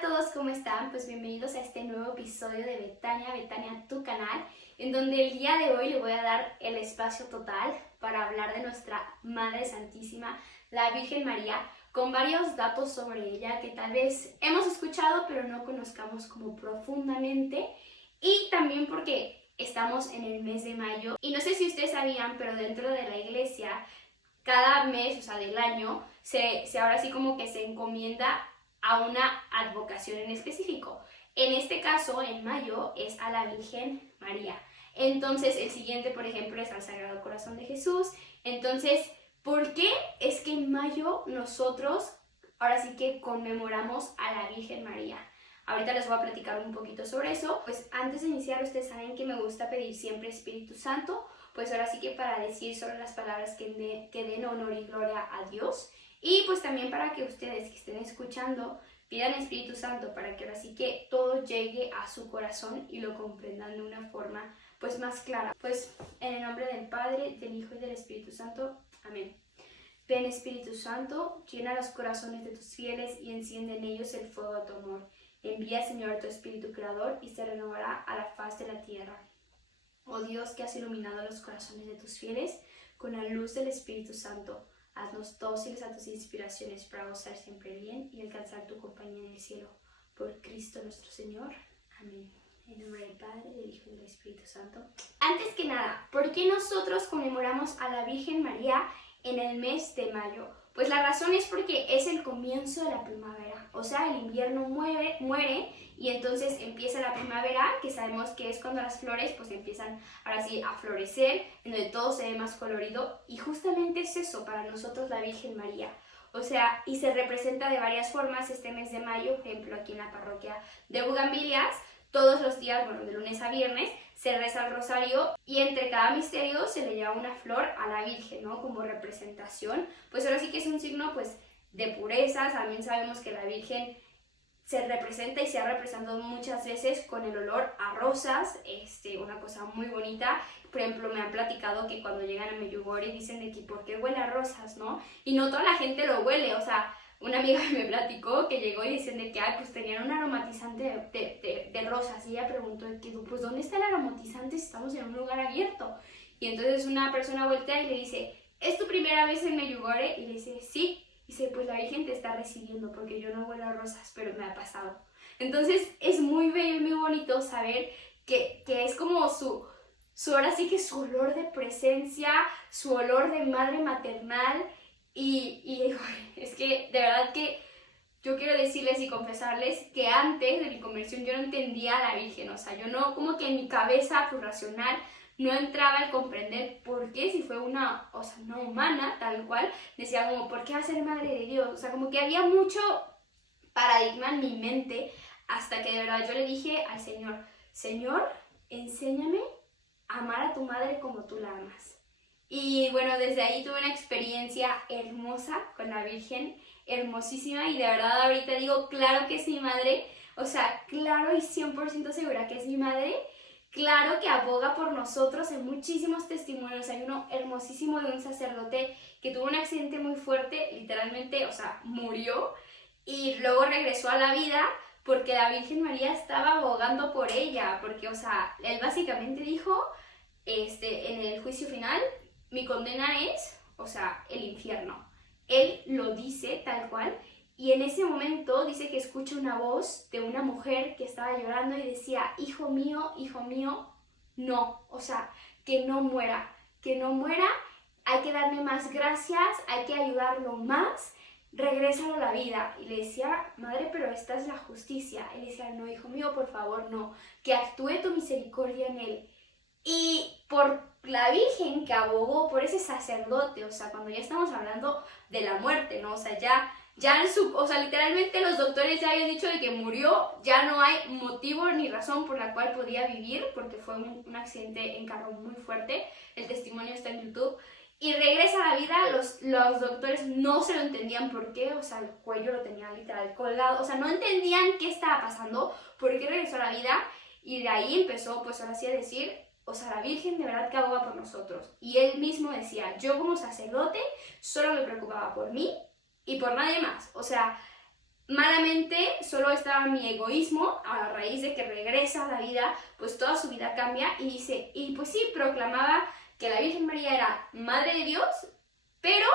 a todos, ¿cómo están? Pues bienvenidos a este nuevo episodio de Betania, tu canal, en donde el día de hoy le voy a dar el espacio total para hablar de nuestra Madre Santísima, la Virgen María, con varios datos sobre ella que tal vez hemos escuchado pero no conozcamos como profundamente, y también porque estamos en el mes de mayo y no sé si ustedes sabían, pero dentro de la iglesia cada mes, o sea, del año, ahora sí como que se encomienda a una advocación en específico. En este caso, en mayo, es a la Virgen María. Entonces, el siguiente, por ejemplo, es al Sagrado Corazón de Jesús. Entonces, ¿por qué es que en mayo nosotros, ahora sí que conmemoramos a la Virgen María? Ahorita les voy a platicar un poquito sobre eso. Pues antes de iniciar, ustedes saben que me gusta pedir siempre Espíritu Santo, pues ahora sí que para decir solo las palabras que den honor y gloria a Dios. Y pues también para que ustedes que estén escuchando pidan Espíritu Santo para que ahora sí que todo llegue a su corazón y lo comprendan de una forma pues más clara. Pues en el nombre del Padre, del Hijo y del Espíritu Santo. Amén. Ven Espíritu Santo, llena los corazones de tus fieles y enciende en ellos el fuego de tu amor. Envía, Señor, tu Espíritu Creador y se renovará a la faz de la tierra. Oh Dios, que has iluminado los corazones de tus fieles con la luz del Espíritu Santo, haznos dóciles a tus inspiraciones para gozar siempre bien y alcanzar tu compañía en el cielo. Por Cristo nuestro Señor. Amén. En nombre del Padre, del Hijo y del Espíritu Santo. Antes que nada, ¿por qué nosotros conmemoramos a la Virgen María en el mes de mayo? Pues la razón es porque es el comienzo de la primavera, o sea, el invierno muere y entonces empieza la primavera, que sabemos que es cuando las flores pues empiezan ahora sí a florecer, en donde todo se ve más colorido, y justamente es eso para nosotros la Virgen María. O sea, y se representa de varias formas este mes de mayo. Por ejemplo, aquí en la parroquia de Bugambilias, todos los días, bueno, de lunes a viernes, se reza el rosario y entre cada misterio se le lleva una flor a la Virgen, ¿no? Como representación. Pues ahora sí que es un signo, pues, de pureza. También sabemos que la Virgen se representa y se ha representado muchas veces con el olor a rosas, una cosa muy bonita. Por ejemplo, me han platicado que cuando llegan a Medjugorje dicen de que ¿por qué huele a rosas, no? Y no toda la gente lo huele, o sea, una amiga me platicó que llegó y dicen de que pues tenían un aromatizante de rosas, y ella preguntó de que pues ¿dónde está el aromatizante si estamos en un lugar abierto? Y entonces una persona voltea y le dice, ¿es tu primera vez en Medjugorje? Y le dice, sí. Y dice, pues la Virgen te está recibiendo porque yo no huelo a rosas, pero me ha pasado. Entonces es muy bello y muy bonito saber que es como ahora sí que su olor de presencia, su olor de madre maternal. Y es que de verdad que yo quiero decirles y confesarles que antes de mi conversión yo no entendía a la Virgen, o sea, yo no, como que en mi cabeza pues, racional no entraba al comprender por qué, si fue una humana tal cual, decía como, ¿por qué va a ser madre de Dios? O sea, como que había mucho paradigma en mi mente, hasta que de verdad yo le dije al Señor, Señor, enséñame a amar a tu madre como tú la amas. Y bueno, desde ahí tuve una experiencia hermosa con la Virgen, hermosísima, y de verdad ahorita digo, claro que es mi madre, o sea, claro y 100% segura que es mi madre, claro que aboga por nosotros en muchísimos testimonios. Hay uno hermosísimo de un sacerdote que tuvo un accidente muy fuerte, literalmente, o sea, murió, y luego regresó a la vida porque la Virgen María estaba abogando por ella, porque, o sea, él básicamente dijo, en el juicio final, mi condena es, o sea, el infierno. Él lo dice tal cual, y en ese momento dice que escucha una voz de una mujer que estaba llorando y decía, hijo mío, no, o sea, que no muera, hay que darle más gracias, hay que ayudarlo más, regrésalo a la vida. Y le decía, madre, pero esta es la justicia. Él decía, no, hijo mío, por favor, no, que actúe tu misericordia en él. Y por la Virgen que abogó por ese sacerdote, o sea, cuando ya estamos hablando de la muerte, ¿no? O sea, literalmente los doctores ya habían dicho de que murió, ya no hay motivo ni razón por la cual podía vivir, porque fue un accidente en carro muy fuerte, el testimonio está en YouTube, y regresa a la vida. Los doctores no se lo entendían por qué, o sea, el cuello lo tenía literal colgado, o sea, no entendían qué estaba pasando, por qué regresó a la vida, y de ahí empezó, pues ahora sí a decir, o sea, la Virgen de verdad que aboga por nosotros. Y él mismo decía, yo como sacerdote solo me preocupaba por mí y por nadie más. O sea, malamente solo estaba mi egoísmo, a raíz de que regresa a la vida, pues toda su vida cambia y dice, y pues sí, proclamaba que la Virgen María era Madre de Dios, pero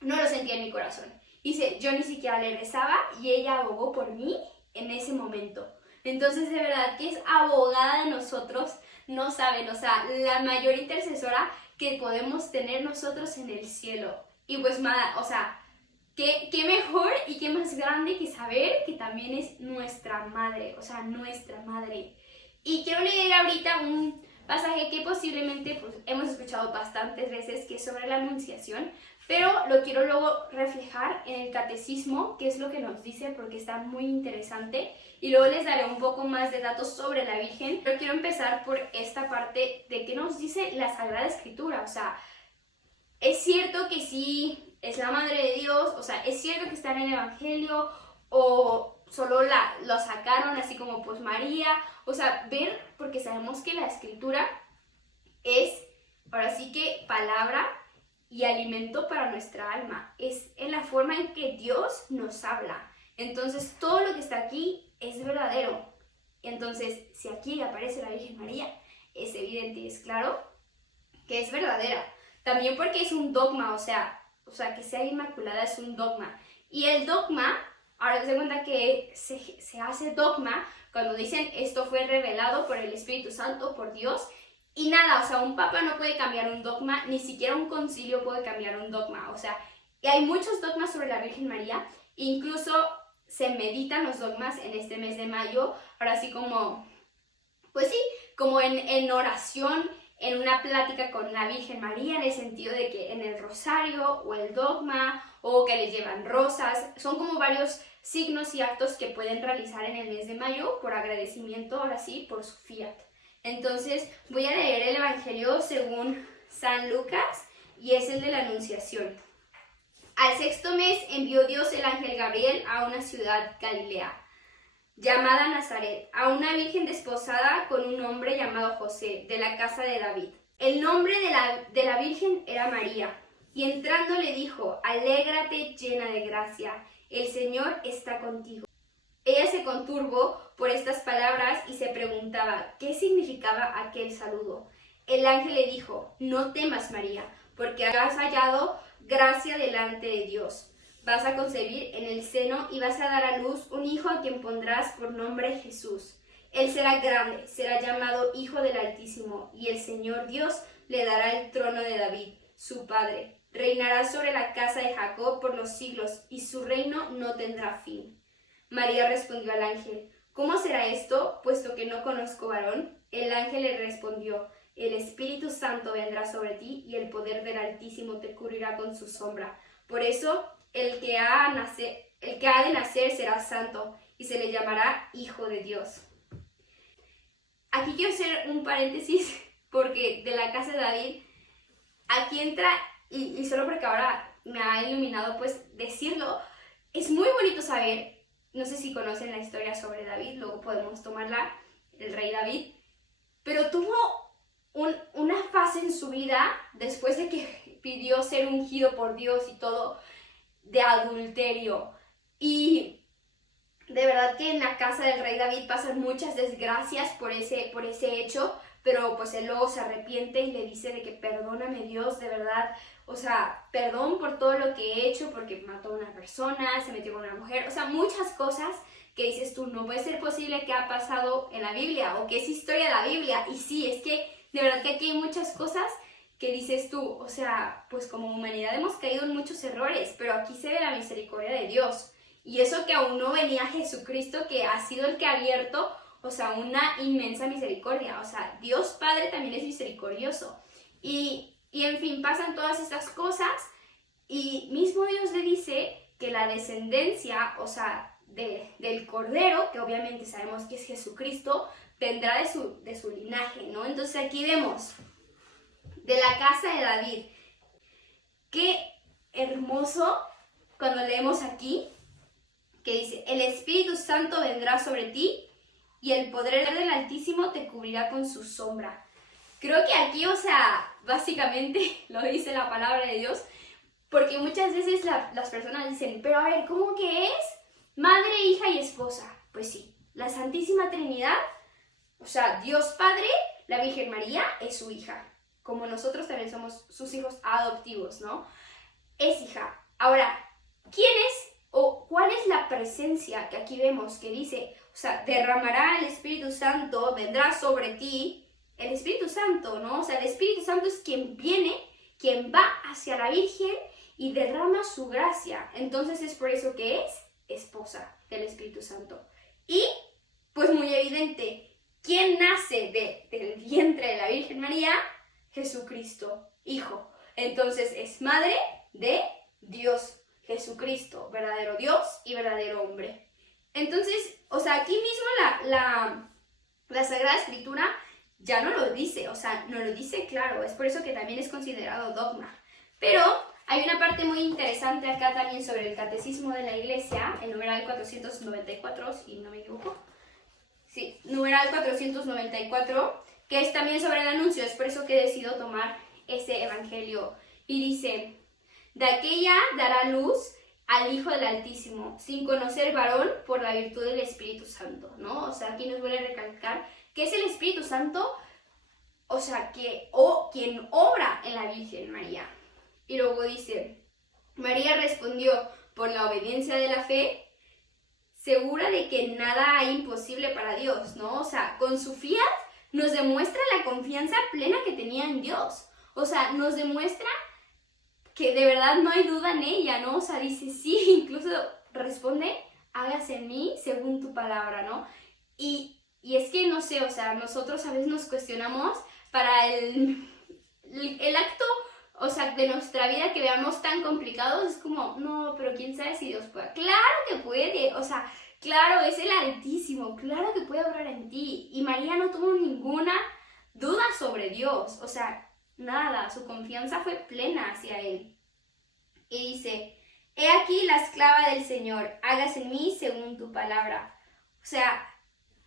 no lo sentía en mi corazón. Dice, yo ni siquiera le rezaba y ella abogó por mí en ese momento. Entonces, de verdad que es abogada de nosotros, no saben, o sea, la mayor intercesora que podemos tener nosotros en el cielo. Y pues, o sea, qué mejor y qué más grande que saber que también es nuestra madre, o sea, nuestra madre. Y quiero leer ahorita un pasaje que posiblemente pues, hemos escuchado bastantes veces, que es sobre la Anunciación, pero lo quiero luego reflejar en el catecismo, que es lo que nos dice, porque está muy interesante, y luego les daré un poco más de datos sobre la Virgen, pero quiero empezar por esta parte de qué nos dice la Sagrada Escritura. O sea, es cierto que sí es la Madre de Dios, o sea, es cierto que está en el Evangelio, o solo lo sacaron así como pues María, o sea, ver, porque sabemos que la Escritura es, ahora sí que palabra y alimento para nuestra alma, es en la forma en que Dios nos habla. Entonces todo lo que está aquí es verdadero. Entonces, si aquí aparece la Virgen María, es evidente y es claro que es verdadera. También porque es un dogma, o sea, que sea inmaculada es un dogma. Y el dogma, ahora se cuenta que se hace dogma cuando dicen esto fue revelado por el Espíritu Santo, por Dios. Y nada, o sea, un papa no puede cambiar un dogma, ni siquiera un concilio puede cambiar un dogma. O sea, y hay muchos dogmas sobre la Virgen María, incluso se meditan los dogmas en este mes de mayo, ahora sí como, pues sí, como en oración, en una plática con la Virgen María, en el sentido de que en el rosario o el dogma, o que le llevan rosas, son como varios signos y actos que pueden realizar en el mes de mayo por agradecimiento, ahora sí, por su fiat. Entonces voy a leer el Evangelio según San Lucas y es el de la Anunciación. Al sexto mes envió Dios el ángel Gabriel a una ciudad galilea, llamada Nazaret, a una virgen desposada con un hombre llamado José, de la casa de David. El nombre de la virgen era María, y entrando le dijo, alégrate llena de gracia, el Señor está contigo. Ella se conturbó por estas palabras y se preguntaba qué significaba aquel saludo. El ángel le dijo, no temas María, porque has hallado gracia delante de Dios. Vas a concebir en el seno y vas a dar a luz un hijo a quien pondrás por nombre Jesús. Él será grande, será llamado Hijo del Altísimo, y el Señor Dios le dará el trono de David, su padre. Reinará sobre la casa de Jacob por los siglos, y su reino no tendrá fin. María respondió al ángel, ¿cómo será esto, puesto que no conozco varón? El ángel le respondió, el Espíritu Santo vendrá sobre ti, y el poder del Altísimo te cubrirá con su sombra. Por eso, el que ha de nacer será santo, y se le llamará Hijo de Dios. Aquí quiero hacer un paréntesis, porque de la casa de David, aquí entra, y solo porque ahora me ha iluminado pues decirlo, es muy bonito saber, no sé si conocen la historia sobre David, luego podemos tomarla, el rey David, pero tuvo una fase en su vida, después de que pidió ser ungido por Dios y todo, de adulterio. Y de verdad que en la casa del rey David pasan muchas desgracias por ese hecho, pero pues él luego se arrepiente y le dice de que perdóname Dios, de verdad, o sea, perdón por todo lo que he hecho, porque mató a una persona, se metió con una mujer, o sea, muchas cosas que dices tú, no puede ser posible que ha pasado en la Biblia, o que es historia de la Biblia, y sí, es que de verdad que aquí hay muchas cosas que dices tú, o sea, pues como humanidad hemos caído en muchos errores, pero aquí se ve la misericordia de Dios. Y eso que aún no venía Jesucristo, que ha sido el que ha abierto, o sea, una inmensa misericordia. O sea, Dios Padre también es misericordioso. Y en fin, pasan todas estas cosas y mismo Dios le dice que la descendencia, o sea, del Cordero, que obviamente sabemos que es Jesucristo, vendrá de su linaje, ¿no? Entonces aquí vemos de la casa de David. Qué hermoso cuando leemos aquí que dice, el Espíritu Santo vendrá sobre ti y el poder del Altísimo te cubrirá con su sombra. Creo que aquí, o sea, básicamente lo dice la palabra de Dios, porque muchas veces las personas dicen, pero a ver, ¿cómo que es madre, hija y esposa. Pues sí, la Santísima Trinidad, o sea, Dios Padre, la Virgen María es su hija, como nosotros también somos sus hijos adoptivos, ¿no? Es hija. Ahora, ¿quién es o cuál es la presencia que aquí vemos que dice, o sea, derramará el Espíritu Santo, vendrá sobre ti el Espíritu Santo, ¿no? O sea, el Espíritu Santo es quien viene, quien va hacia la Virgen y derrama su gracia. Entonces es por eso que es esposa del Espíritu Santo. Y, pues muy evidente, ¿quién nace del vientre de la Virgen María? Jesucristo, Hijo. Entonces es madre de Dios, Jesucristo, verdadero Dios y verdadero hombre. Entonces, o sea, aquí mismo la Sagrada Escritura ya no lo dice, o sea, no lo dice claro, es por eso que también es considerado dogma. Pero hay una parte muy interesante acá también sobre el Catecismo de la Iglesia, el numeral 494, si no me equivoco. Sí, numeral 494, que es también sobre el anuncio, es por eso que decido tomar ese evangelio. Y dice, de aquella dará luz al Hijo del Altísimo, sin conocer varón por la virtud del Espíritu Santo, ¿no? O sea, aquí nos vuelve a recalcar que es el Espíritu Santo, o sea, quien obra en la Virgen María. Y luego dice, María respondió por la obediencia de la fe, segura de que nada hay imposible para Dios, ¿no? O sea, con su fiat nos demuestra la confianza plena que tenía en Dios. O sea, nos demuestra que de verdad no hay duda en ella, ¿no? O sea, dice sí, incluso responde, hágase en mí según tu palabra, ¿no? Y es que, no sé, o sea, nosotros a veces nos cuestionamos para el acto, o sea, de nuestra vida que veamos tan complicados, es como, no, pero quién sabe si Dios puede. Claro que puede, o sea, claro, es el Altísimo, claro que puede obrar en ti. Y María no tuvo ninguna duda sobre Dios, o sea, nada, su confianza fue plena hacia Él. Y dice, he aquí la esclava del Señor, hágase en mí según tu palabra. O sea,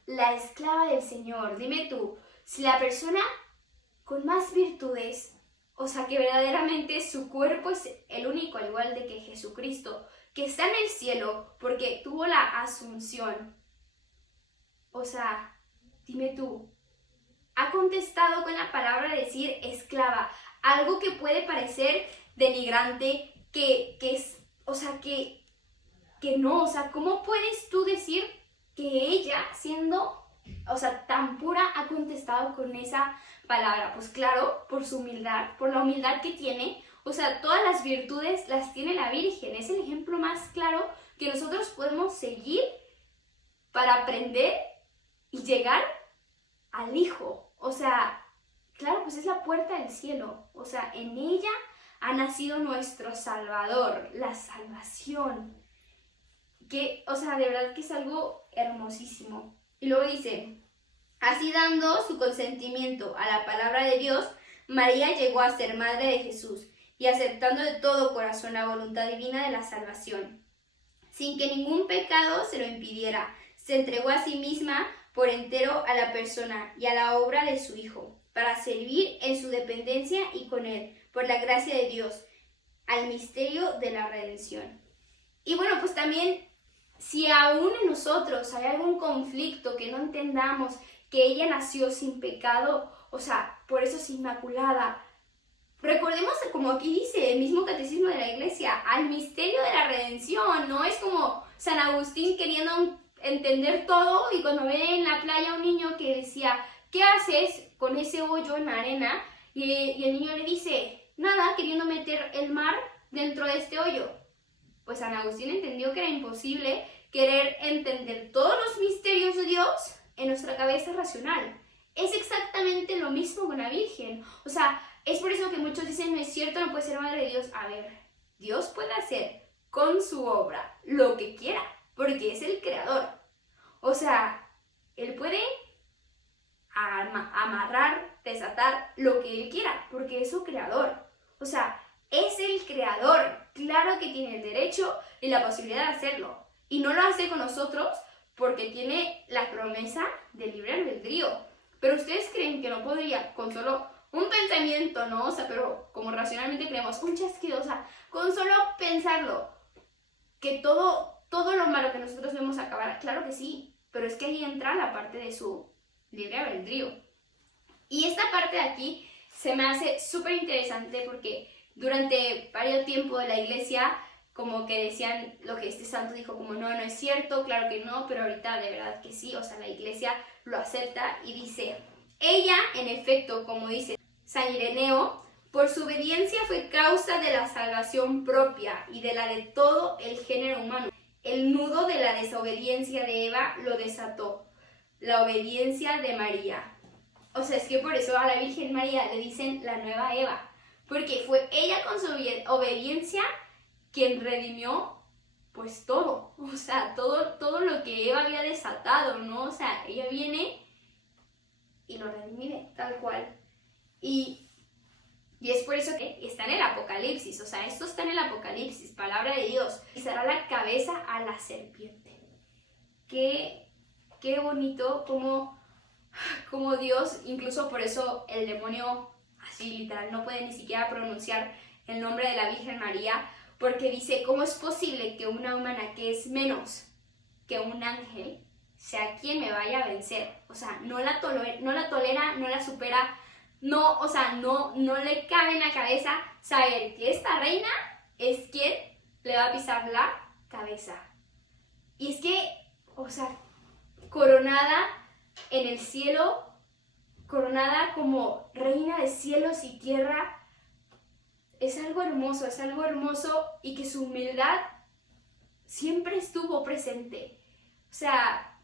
la esclava del Señor, dime tú, si la persona con más virtudes, o sea, que verdaderamente su cuerpo es el único, al igual de que Jesucristo, que está en el cielo porque tuvo la asunción. O sea, dime tú, ha contestado con la palabra decir esclava, algo que puede parecer denigrante, que es, o sea, que no, o sea, ¿cómo puedes tú decir que ella, siendo, o sea, tan pura, ha contestado con esa palabra? Pues claro, por su humildad, por la humildad que tiene, o sea, todas las virtudes las tiene la Virgen, es el ejemplo más claro que nosotros podemos seguir para aprender y llegar al Hijo. O sea, claro, pues es la puerta del cielo, o sea, en ella ha nacido nuestro Salvador, la salvación, que, o sea, de verdad que es algo hermosísimo. Y luego dice, así dando su consentimiento a la palabra de Dios, María llegó a ser madre de Jesús y aceptando de todo corazón la voluntad divina de la salvación. Sin que ningún pecado se lo impidiera, se entregó a sí misma por entero a la persona y a la obra de su Hijo, para servir en su dependencia y con él, por la gracia de Dios, al misterio de la redención. Y bueno, pues también, si aún en nosotros hay algún conflicto que no entendamos, que ella nació sin pecado, o sea, por eso es inmaculada. Recordemos, como aquí dice el mismo Catecismo de la Iglesia, al misterio de la redención, ¿no? Es como San Agustín queriendo entender todo y cuando ve en la playa un niño que decía, ¿qué haces con ese hoyo en la arena? Y el niño le dice, nada, queriendo meter el mar dentro de este hoyo. Pues San Agustín entendió que era imposible querer entender todos los misterios de Dios en nuestra cabeza racional. Es exactamente lo mismo con la Virgen. O sea, es por eso que muchos dicen, no es cierto, no puede ser madre de Dios. A ver, Dios puede hacer con su obra lo que quiera, porque es el creador. O sea, Él puede amarrar, desatar lo que Él quiera, porque es su creador. O sea, es el creador. Claro que tiene el derecho y la posibilidad de hacerlo. Y no lo hace con nosotros porque tiene la promesa del libre albedrío. Pero ustedes creen que no podría con solo un pensamiento, ¿no? O sea, pero como racionalmente creemos, un chasquido, o sea, con solo pensarlo, que todo todo lo malo que nosotros vemos acabar, claro que sí, pero es que ahí entra la parte de su libre albedrío. Y esta parte de aquí se me hace súper interesante porque durante varios tiempos de la iglesia como que decían lo que este santo dijo, como no es cierto, claro que no, pero ahorita de verdad que sí, o sea, la iglesia lo acepta y dice, ella, en efecto, como dice San Ireneo, por su obediencia fue causa de la salvación propia y de la de todo el género humano. El nudo de la desobediencia de Eva lo desató, la obediencia de María. O sea, es que por eso a la Virgen María le dicen la nueva Eva, porque fue ella con su obediencia quien redimió pues todo, o sea, todo lo que Eva había desatado, ¿no? O sea, ella viene y lo redime tal cual. Y es por eso que está en el Apocalipsis, o sea, esto está en el Apocalipsis, palabra de Dios, y será la cabeza a la serpiente. Qué bonito como Dios, incluso por eso el demonio, así literal, no puede ni siquiera pronunciar el nombre de la Virgen María, porque dice, ¿cómo es posible que una humana que es menos que un ángel sea quien me vaya a vencer? O sea, no la tolera, no la supera, no, o sea, no le cabe en la cabeza saber que esta reina es quien le va a pisar la cabeza. Y es que, o sea, coronada en el cielo, coronada como reina de cielos y tierra, es algo hermoso y que su humildad siempre estuvo presente. O sea,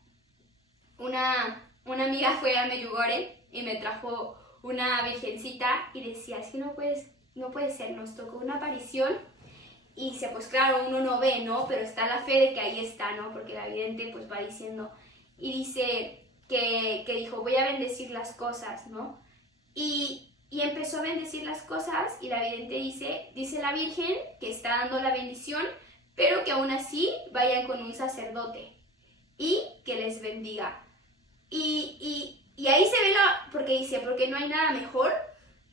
una amiga fue a Medjugorje y me trajo una virgencita y decía, es que no puede ser, nos tocó una aparición y dice, pues claro, uno no ve, ¿no? Pero está la fe de que ahí está, ¿no? Porque la vidente pues va diciendo, y dice que dijo, voy a bendecir las cosas, ¿no? Y empezó a bendecir las cosas y la vidente dice la Virgen que está dando la bendición, pero que aún así vayan con un sacerdote y que les bendiga. Y ahí se ve porque no hay nada mejor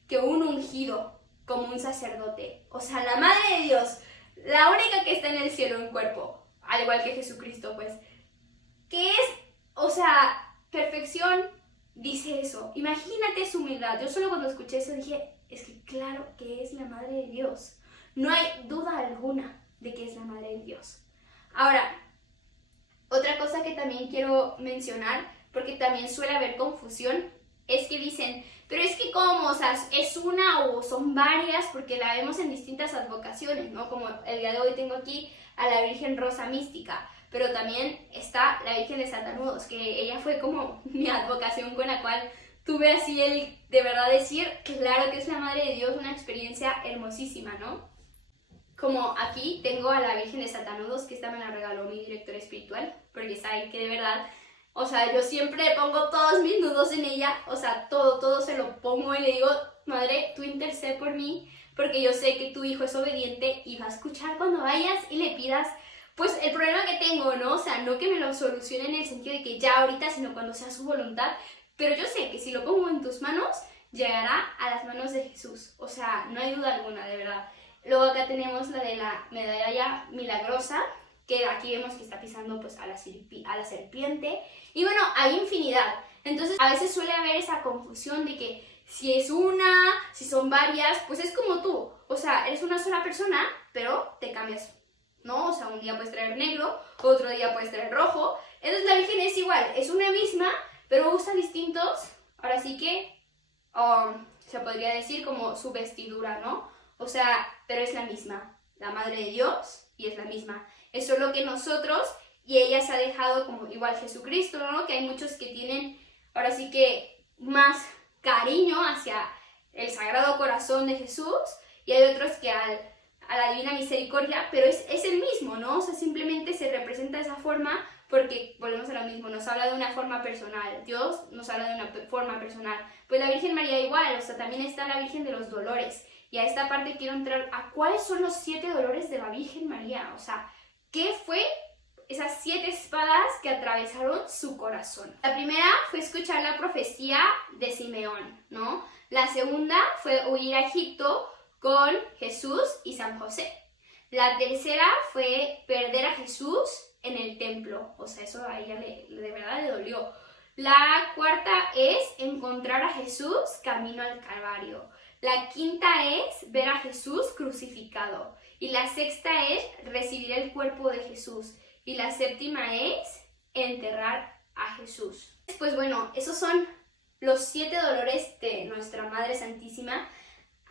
que un ungido como un sacerdote. O sea, la Madre de Dios, la única que está en el cielo en cuerpo, al igual que Jesucristo, pues, que es, o sea, perfección, dice eso. Imagínate su humildad. Yo solo cuando escuché eso dije, es que claro que es la Madre de Dios. No hay duda alguna de que es la Madre de Dios. Ahora, otra cosa que también quiero mencionar, porque también suele haber confusión, es que dicen, pero es que ¿cómo? O sea, ¿es una o son varias? Porque la vemos en distintas advocaciones, ¿no? Como el día de hoy tengo aquí a la Virgen Rosa Mística, pero también está la Virgen de Santanudos, que ella fue como mi advocación con la cual tuve así el de verdad decir, claro que es la Madre de Dios, una experiencia hermosísima, ¿no? Como aquí tengo a la Virgen de Santanudos, que esta me la regaló mi director espiritual, porque saben que de verdad, o sea, yo siempre pongo todos mis nudos en ella, o sea, todo se lo pongo y le digo, Madre, tú intercede por mí, porque yo sé que tu hijo es obediente y va a escuchar cuando vayas y le pidas pues el problema que tengo, ¿no? O sea, no que me lo solucione en el sentido de que ya ahorita, sino cuando sea su voluntad, pero yo sé que si lo pongo en tus manos, llegará a las manos de Jesús, o sea, no hay duda alguna, de verdad. Luego acá tenemos la de la medalla milagrosa, que aquí vemos que está pisando pues a la serpiente, y bueno, hay infinidad. Entonces, a veces suele haber esa confusión de que si es una, si son varias, pues es como tú, o sea, eres una sola persona, pero te cambias, ¿no? O sea, un día puedes traer negro, otro día puedes traer rojo. Entonces la Virgen es igual, es una misma, pero usa distintos, ahora sí que se podría decir como su vestidura, ¿no? O sea, pero es la misma, la Madre de Dios y es la misma. Es solo que nosotros y ella se ha dejado como igual Jesucristo, ¿no? Que hay muchos que tienen ahora sí que más cariño hacia el Sagrado Corazón de Jesús y hay otros que a la Divina Misericordia, pero es el mismo, ¿no? O sea, simplemente se representa de esa forma porque, volvemos a lo mismo, nos habla de una forma personal, Dios nos habla de una forma personal. Pues la Virgen María igual, o sea, también está la Virgen de los Dolores. Y a esta parte quiero entrar a cuáles son los 7 dolores de la Virgen María, o sea, ¿qué fue esas 7 espadas que atravesaron su corazón? La primera fue escuchar la profecía de Simeón, ¿no? La segunda fue huir a Egipto con Jesús y San José. La tercera fue perder a Jesús en el templo. O sea, eso a ella de verdad le dolió. La cuarta es encontrar a Jesús camino al Calvario. La quinta es ver a Jesús crucificado. Y la sexta es recibir el cuerpo de Jesús. Y la séptima es enterrar a Jesús. Pues bueno, esos son los 7 dolores de nuestra Madre Santísima.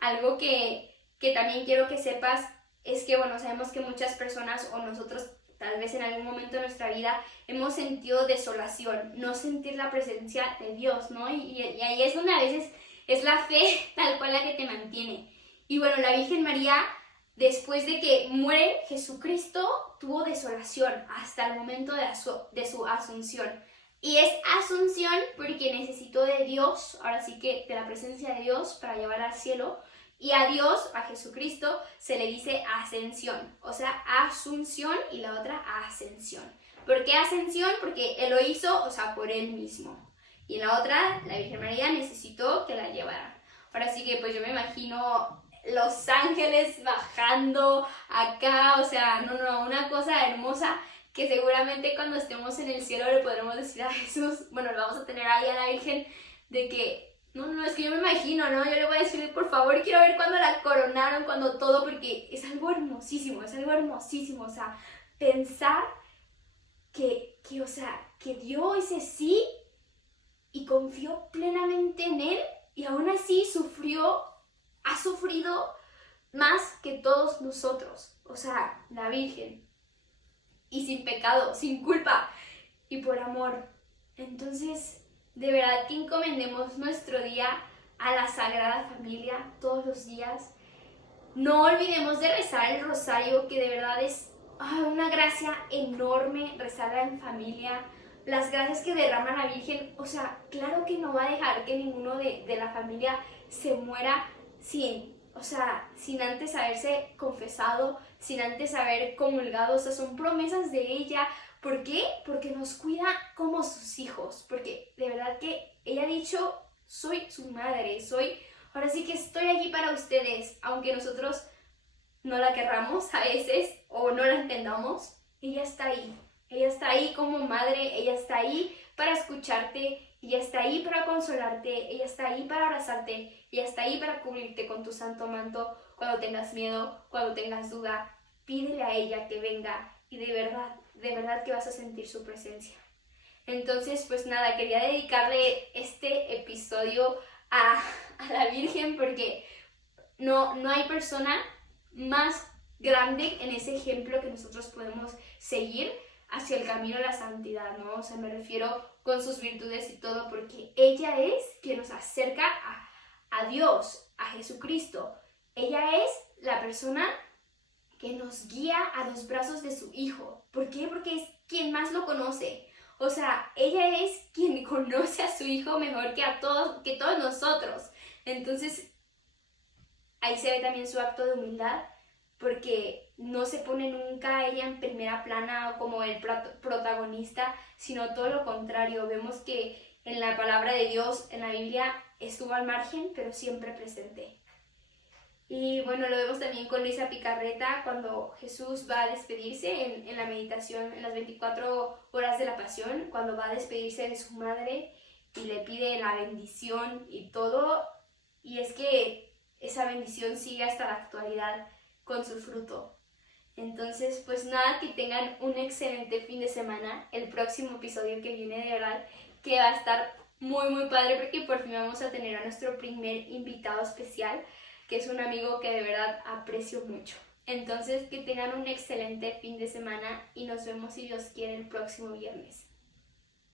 Algo que también quiero que sepas es que, bueno, sabemos que muchas personas o nosotros tal vez en algún momento de nuestra vida hemos sentido desolación, no sentir la presencia de Dios, ¿no? Y ahí es donde a veces es la fe tal cual la que te mantiene. Y bueno, la Virgen María, después de que muere Jesucristo, tuvo desolación hasta el momento de su asunción. Y es asunción porque necesitó de Dios, ahora sí que de la presencia de Dios para llevar al cielo. Y a Dios, a Jesucristo, se le dice ascensión, o sea, asunción y la otra ascensión. ¿Por qué ascensión? Porque Él lo hizo, o sea, por Él mismo. Y la otra, la Virgen María, necesitó que la llevaran. Ahora sí que pues yo me imagino los ángeles bajando acá, o sea, una cosa hermosa que seguramente cuando estemos en el cielo le podremos decir a Jesús, bueno, le vamos a tener ahí a la Virgen de que es que yo me imagino, ¿no? Yo le voy a decir, por favor, quiero ver cuando la coronaron, cuando todo, porque es algo hermosísimo, o sea, pensar que dio ese sí y confió plenamente en Él y aún así ha sufrido más que todos nosotros, o sea, la Virgen, y sin pecado, sin culpa y por amor. Entonces, de verdad que encomendemos nuestro día a la Sagrada Familia todos los días. No olvidemos de rezar el rosario, que de verdad es una gracia enorme rezarla en familia. Las gracias que derrama la Virgen, o sea, claro que no va a dejar que ninguno de la familia se muera sin antes haberse confesado, sin antes haber comulgado. O sea, son promesas de ella. ¿Por qué? Porque nos cuida como sus hijos, porque de verdad que ella ha dicho, soy su madre, ahora sí que estoy aquí para ustedes, aunque nosotros no la querramos a veces o no la entendamos, ella está ahí como madre, ella está ahí para escucharte, ella está ahí para consolarte, ella está ahí para abrazarte, ella está ahí para cubrirte con tu santo manto cuando tengas miedo, cuando tengas duda. Pídele a ella que venga y de verdad que vas a sentir su presencia. Entonces, pues nada, quería dedicarle este episodio a la Virgen porque no hay persona más grande en ese ejemplo que nosotros podemos seguir hacia el camino de la santidad, ¿no? O sea, me refiero con sus virtudes y todo, porque ella es quien nos acerca a Dios, a Jesucristo. Ella es la persona que nos guía a los brazos de su Hijo. ¿Por qué? Porque es quien más lo conoce. O sea, ella es quien conoce a su Hijo mejor que todos nosotros. Entonces, ahí se ve también su acto de humildad, porque no se pone nunca ella en primera plana o como el protagonista, sino todo lo contrario. Vemos que en la palabra de Dios, en la Biblia, estuvo al margen, pero siempre presente. Y bueno, lo vemos también con Luisa Picarreta cuando Jesús va a despedirse en la meditación, en las 24 horas de la pasión, cuando va a despedirse de su madre y le pide la bendición y todo. Y es que esa bendición sigue hasta la actualidad con su fruto. Entonces, pues nada, que tengan un excelente fin de semana. El próximo episodio que viene, de verdad, que va a estar muy, muy padre porque por fin vamos a tener a nuestro primer invitado especial, que es un amigo que de verdad aprecio mucho. Entonces, que tengan un excelente fin de semana y nos vemos, si Dios quiere, el próximo viernes.